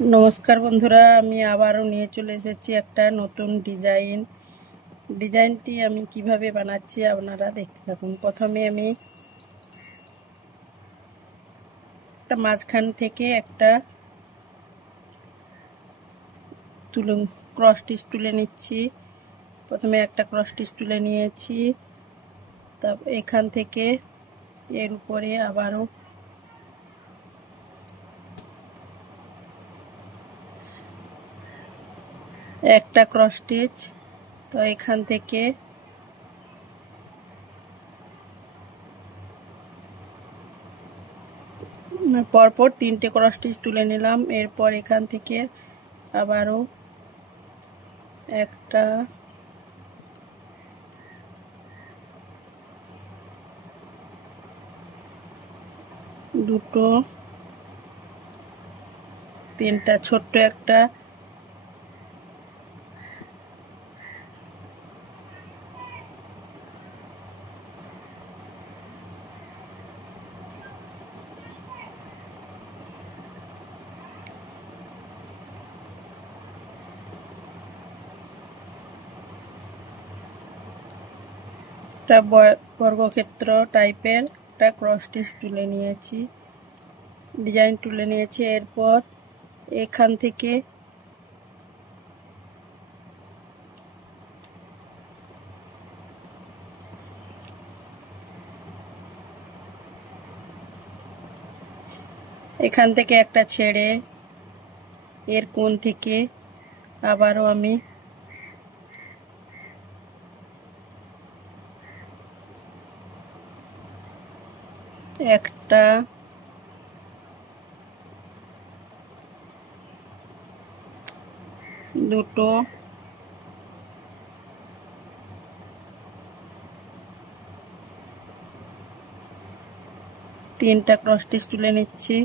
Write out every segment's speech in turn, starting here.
नमस्कार बंधुरा आमी आबारो निये चले एसेछि एकटा नतून डिजाइनटी आमी किभाबे बानाच्छि आपनारा देखते थाकुन। प्रथमे आमी एकटा माझखान थेके एकटा क्रस स्टिच तुले निচ্ছি। प्रथमे एकटा क्रस स्टिच तुले निয়েছি, তারপর এখান থেকে এর উপরে আবারও একটা क्रस स्टिच। तो এখান থেকে পরপর তিনটে क्रस स्टिच তুলে নিলাম। এরপর এখান থেকে আবারও একটা দুটো তিনটা ছোট্ট একটা বর্গক্ষেত্র টাইপের একটা क्रस स्टिच তুলে নিয়েছি, ডিজাইন তুলে নিয়েছি। এরপর এখান থেকে একটা ছেড়ে এর কোণ থেকে আবারও আমি একটা দুটো তিনটা क्रस स्टिच তুলে নিচ্ছি।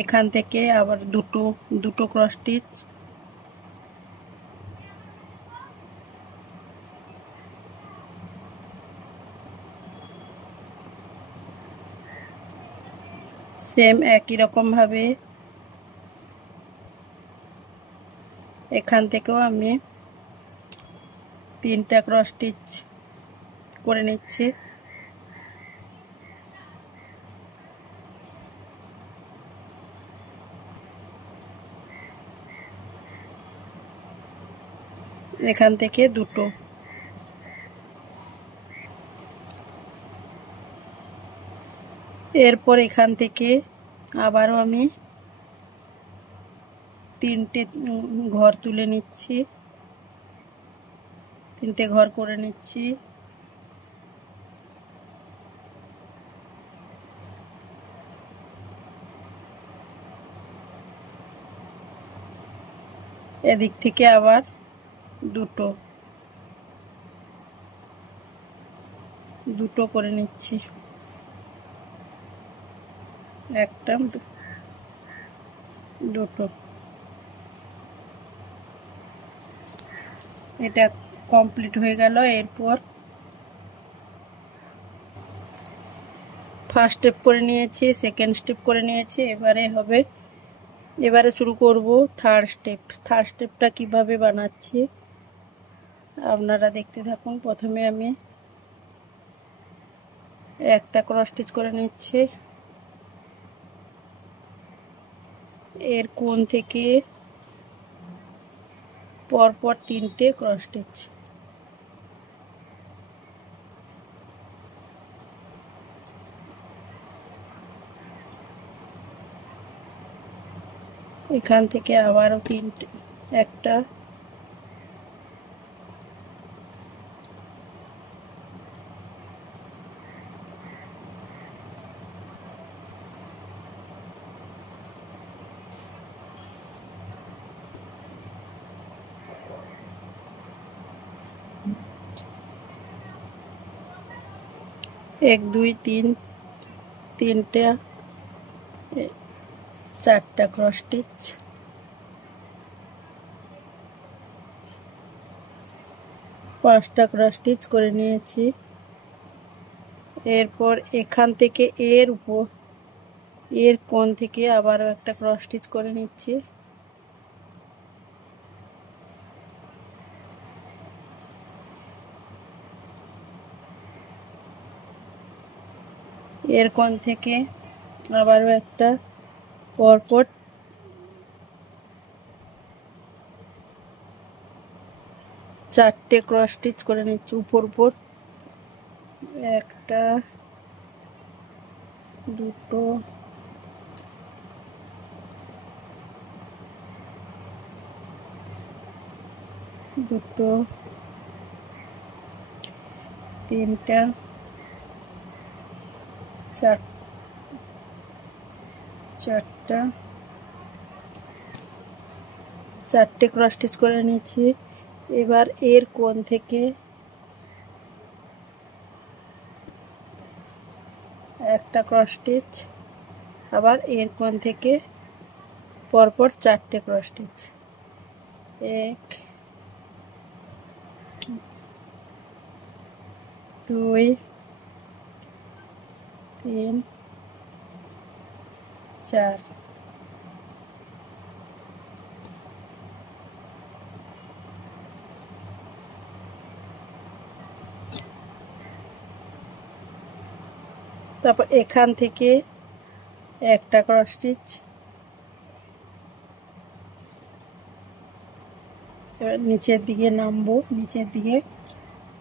এখান থেকে আবার দুটো क्रस स्टिच, সেম একই রকম ভাবে এখান থেকেও আমি তিনটা क्रस स्टिच করে নিচ্ছি। এখান থেকে দুটো, এরপর এখান থেকে আবারও আমি তিনটে ঘর তুলে নিচ্ছি, তিনটে ঘর করে নিচ্ছি। এদিক থেকে আবার দুটো করে নিচ্ছি, একটা দুটো। এটা কমপ্লিট হয়ে গেল। এরপর ফার্স্ট স্টেপ করে নিয়েছি, সেকেন্ড স্টেপ করে নিয়েছি। এবারে শুরু করব থার্ড স্টেপটা কিভাবে বানাচ্ছি আপনারা দেখতে থাকুন। প্রথমে আমি একটা क्रस स्टिच করে নিচ্ছি, এর কোণ থেকে পরপর তিনটে क्रस स्टिच, এখান থেকে আবারও তিনটে, একটা एक दुई तीन तीनटा चारटा क्रस स्टिच, पाँचटा क्रस स्टिच করে নিয়েছি। এরপর এখান থেকে এর উপর এর কোণ থেকে আবারও একটা ক্রস স্টিচ করে নিচ্ছি। এর কোণ থেকে আবারও একটা পরপর 4টে ক্রস স্টিচ করে নিচ্ছি উপর উপর। একটা, দুটো, তিনটা, চারটা, 4টে ক্রস স্টিচ করে নিয়েছি। এবার এর কোণ থেকে একটা ক্রস স্টিচ, আবার এর কোণ থেকে পরপর 4টে ক্রস স্টিচ। 1, 2, 3, 4। তারপর এখান থেকে একটা ক্রস স্টিচ, এবার নিচের দিকে নামবো, নিচের দিকে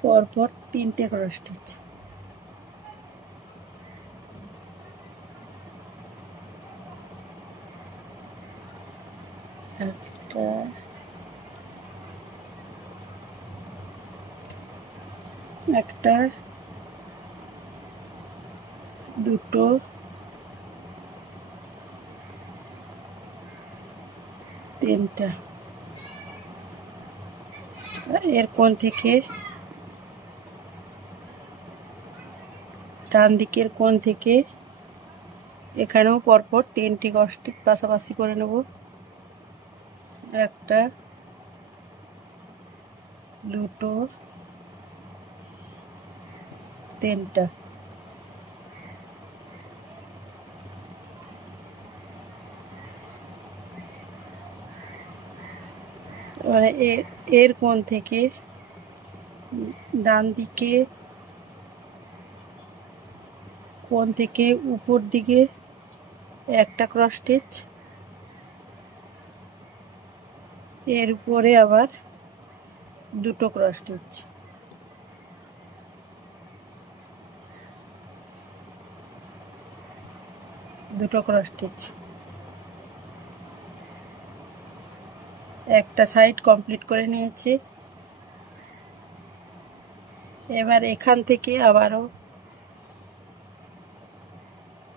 পরপর 3টে ক্রস স্টিচ। একটা, দুটো, তিনটা। এর কোণ থেকে ডান দিকের কোণ থেকে এখানেও পরপর 3টে ক্রস স্টিচ পাশাপাশি করে নেব। একটা, দুটো, তিনটা। এবারে এর কোণ থেকে ডান দিকে কোণ থেকে উপর দিকে একটা ক্রস স্টিচ, এর উপরে আবার দুটো ক্রস স্টিচ। দুটো ক্রস স্টিচ, একটা সাইড কমপ্লিট করে নিয়েছি। এবার এখান থেকে আবারও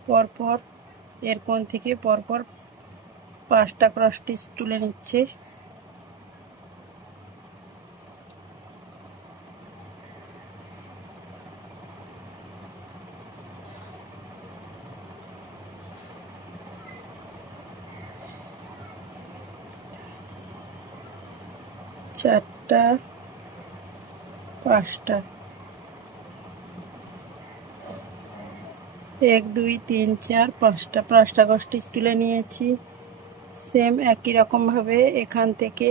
পরপর এর কোণ থেকে পরপর 5টা ক্রস স্টিচ তুলে নিচ্ছে। চারটা, 5টা, 1, 2, 3, 4, 5টা ক্রস স্টিচ তুলে নিয়েছি। সেম একই রকম ভাবে এখান থেকে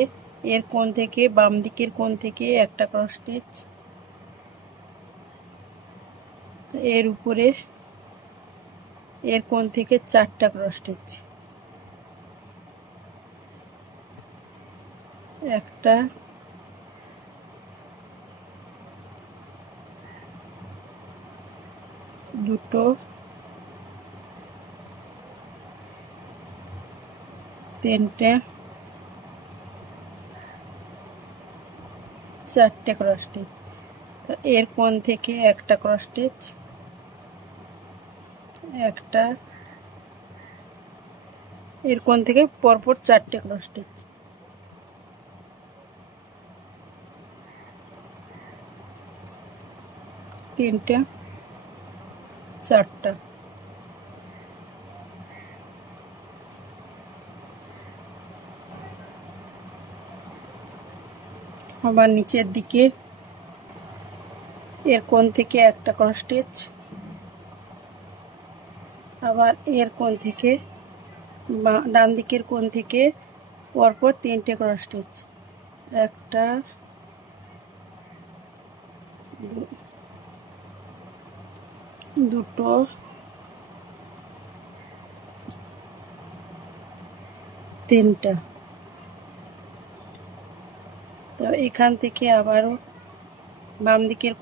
এর কোণ থেকে বাম দিকের কোণ থেকে একটা ক্রস স্টিচ, এর উপরে এর কোণ থেকে 4টা ক্রস স্টিচ। একটা, দুটো, তিনটে, 4টে ক্রস স্টিচ। এর কোণ থেকে একটা ক্রস স্টিচ, একটা, এর কোণ থেকে পরপর 4টে ক্রস স্টিচ। তিনটে, 4টা। আবার নিচের দিকে এর কোণ থেকে একটা ক্রস স্টিচ, আবার এর কোণ থেকে ডান দিকের কোণ থেকে পরপর 3টে ক্রস স্টিচ, একটা দুটো তিনটা। তো এখান থেকে আবারও বাম দিকের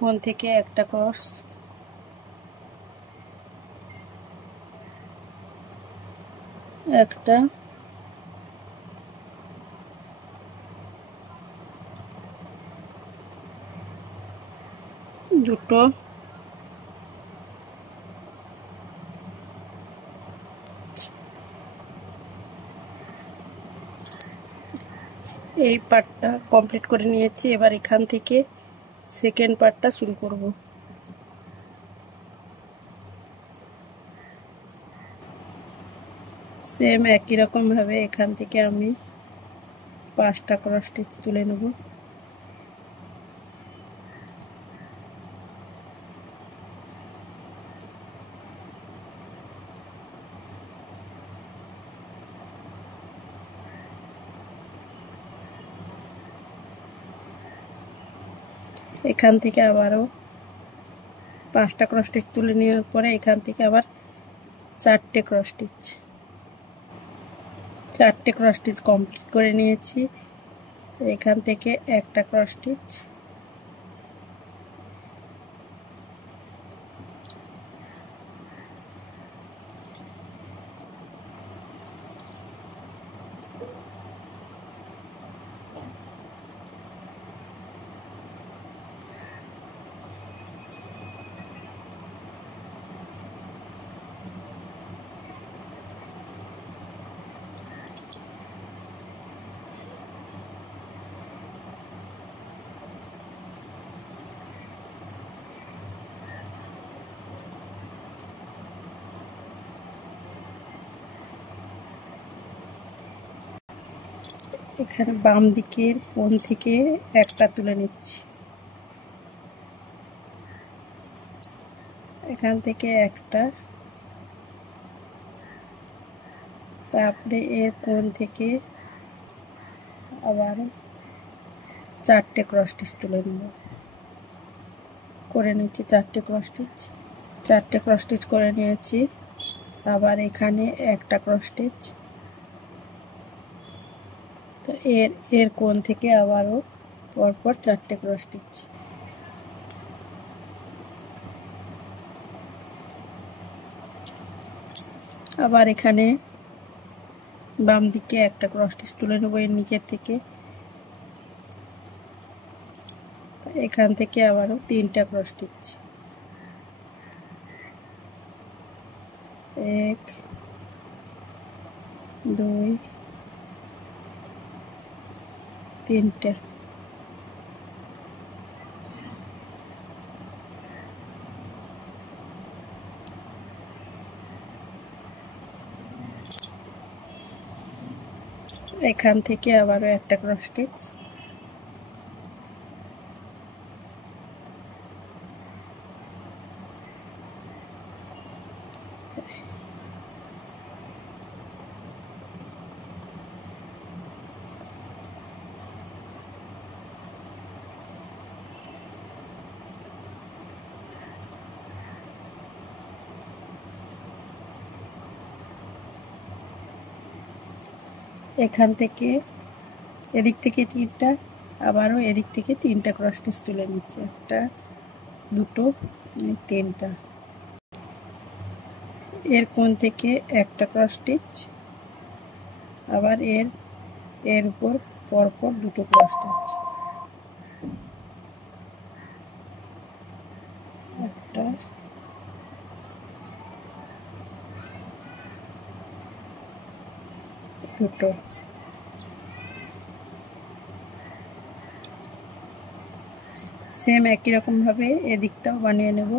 কোণ থেকে একটা ক্রস, একটা দুটো এই পার্টটা কমপ্লিট করে নিয়েছি। এবার এখান থেকে সেকেন্ড পার্টটা শুরু করব। সেম একই রকম ভাবে এখান থেকে আমি 5টা ক্রস স্টিচ তুলে নেব। এখান থেকে আবারও 5টা ক্রস স্টিচ তুলে নেওয়ার পরে এখান থেকে আবার 4টে ক্রস স্টিচ, 4টে ক্রস স্টিচ কমপ্লিট করে নিয়েছি। এখান থেকে একটা ক্রস স্টিচ, এখানে বাম দিকের কোণ থেকে একটা তুলে নিচ্ছি, এখান থেকে একটা, তারপরে এর কোণ থেকে আবার 4টে ক্রস স্টিচ তুলে নেব, করে নিচ্ছি 4টে ক্রস স্টিচ, 4টে ক্রস স্টিচ করে নিয়েছি। আবার এখানে একটা ক্রস স্টিচ, তো এর কোণ থেকে আবারও পরপর 4টে ক্রস স্টিচ, আবার এখানে বাম দিকে একটা ক্রস স্টিচ তুলে নেব এর নিচের থেকে, এখান থেকে আবারও 3টা ক্রস স্টিচ, 1 2 3টে। এখান থেকে আবারও একটা ক্রস স্টিচ, এখান থেকে এদিক থেকে 3টা, আবারও এদিক থেকে 3টা ক্রস স্টিচ তুলে নিচ্ছি, একটা দুটো 3টা। এর কোণ থেকে একটা ক্রস স্টিচ, আবার এর উপর পরপর 2টো ক্রস স্টিচ, একটা দুটো। সেম একই রকম ভাবে এদিকটাও বানিয়ে নেব।